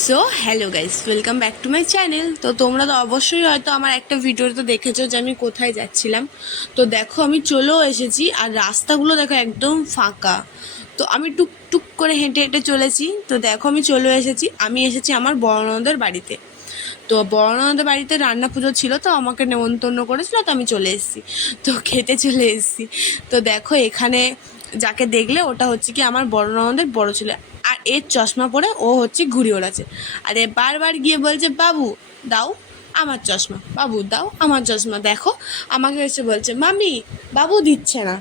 So hello guys, welcome back to my channel. তো তোমরা তো অবশ্যই হয়তো আমার একটা ভিডিওতে দেখেছো যে আমি কোথায় যাচ্ছিলাম। তো দেখো আমি চলেও এসেছি, আর রাস্তাগুলো দেখো একদম ফাঁকা। তো আমি টুকটুক করে হেঁটে হেঁটে চলেছি। তো দেখো আমি চলেও এসেছি, আমি এসেছি আমার বড় ননদের বাড়িতে। তো বড় ননদের বাড়িতে রান্না পুজো ছিল, তো আমাকে নেমন্তন্ন করেছিল, তো আমি চলে এসেছি। তো খেতে চলে এসেছি। তো দেখো এখানে যাকে দেখলে ওটা হচ্ছে কি আমার বড় ননদের বড় ছেলে। আর এর চশমা পরে ও হচ্ছে ঘুড়ি ওড়াচ্ছে। আর এ বারবার গিয়ে বলছে, বাবু দাও আমার চশমা, বাবু দাও আমার চশমা। দেখো আমাকে এসে বলছে, মামি বাবু দিচ্ছে না।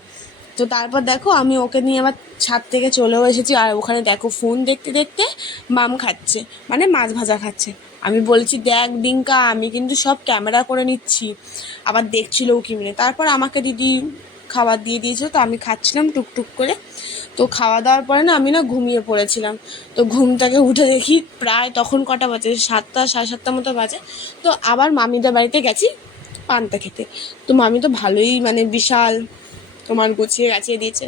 তো তারপর দেখো আমি ওকে নিয়ে আবার ছাদ থেকে চলেও এসেছি, আর ওখানে দেখো ফোন দেখতে দেখতে মাম খাচ্ছে, মানে মাছ ভাজা খাচ্ছে। আমি বলছি, দেখ ডিঙ্কা, আমি কিন্তু সব ক্যামেরা করে নিচ্ছি। আবার দেখছিল উকি মেরে। তারপর আমাকে দিদি খাবার দিয়ে দিয়েছিল, তো আমি খাচ্ছিলাম টুকটুক করে। তো খাওয়া দাওয়ার পরে না আমি না ঘুমিয়ে পড়েছিলাম। তো ঘুম থেকে উঠে দেখি প্রায় তখন কটা বাজে, 7টা 7:30 মতো বাজে। তো আবার মামিদের বাড়িতে গেছি পান্তা খেতে। তো মামি তো ভালোই মানে বিশাল তোমার গুছিয়ে গাছিয়ে দিয়েছে।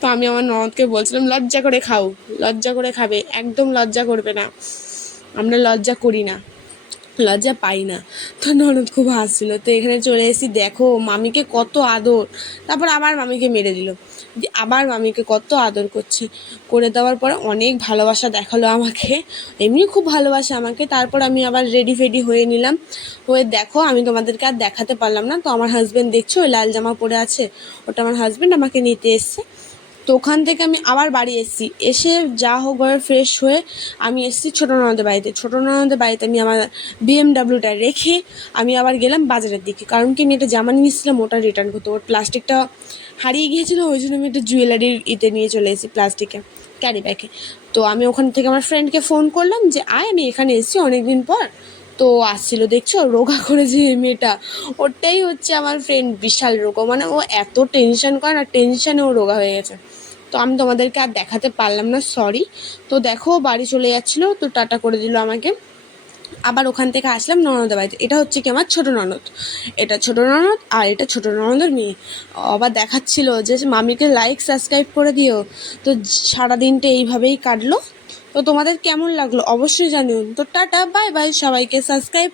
তো আমি আমার ননদকে বলছিলাম, লজ্জা করে খাও, লজ্জা করে খাবে, একদম লজ্জা করবে না, আমরা লজ্জা করি না, লজ্জা পাই না। তো ননদ খুব হাসছিল। তো এখানে চলে এসেছি, দেখো মামিকে কত আদর। তারপর আবার মামিকে মেরে দিল, আবার মামিকে কত আদর করছে। করে দেওয়ার পরে অনেক ভালোবাসা দেখালো আমাকে, এমনি খুব ভালোবাসে আমাকে। তারপর আমি আবার রেডি ফেডি হয়ে নিলাম। হয়ে দেখো আমি তোমাদেরকে আর দেখাতে পারলাম না। তো আমার হাজব্যান্ড দেখছো ওই লাল জামা পরে আছে, ওটা আমার হাজব্যান্ড আমাকে নিতে এসছে। তো ওখান থেকে আমি আবার বাড়ি এসেছি। এসে যা হোক ভাবে ফ্রেশ হয়ে আমি এসেছি ছোটো ননদের বাড়িতে। ছোটো ননদের বাড়িতে আমি আমার বিএমডাব্লিউটা রেখে আমি আবার গেলাম বাজারের দিকে। কারণ কি আমি একটা জামা নিয়ে এসেছিলাম, ওটা রিটার্ন করতে, ওর প্লাস্টিকটা হারিয়ে গিয়েছিলো, ওই জন্য আমি একটা জুয়েলারির ইতে নিয়ে চলে এসেছি, প্লাস্টিকে ক্যারি ব্যাগে। তো আমি ওখান থেকে আমার ফ্রেন্ডকে ফোন করলাম যে আয়, আমি এখানে এসেছি অনেক দিন পর। তো আসছিল, দেখছো রোগা করেছে মেয়েটা, ওটাই হচ্ছে আমার ফ্রেন্ড, বিশাল রোগা। মানে ও এত টেনশন করে না, টেনশানে ও রোগা হয়ে গেছে। তো আমি তোমাদেরকে আর দেখাতে পারলাম না, সরি। তো দেখো বাড়ি চলে যাচ্ছিলো, তো টাটা করে দিল আমাকে। আবার ওখান থেকে আসলাম ননদের বাড়িতে। এটা হচ্ছে কি আমার ছোটো ননদ, এটা ছোটো ননদ, আর এটা ছোটো ননদের মেয়ে। আবার দেখাচ্ছিল যে মামিকে লাইক সাবস্ক্রাইব করে দিও। তো সারাদিনটা এইভাবেই কাটলো। তো তোমাদের কেমন লাগলো অবশ্যই জানিও। তো টাটা বাই বাই, সবাইকে সাবস্ক্রাইব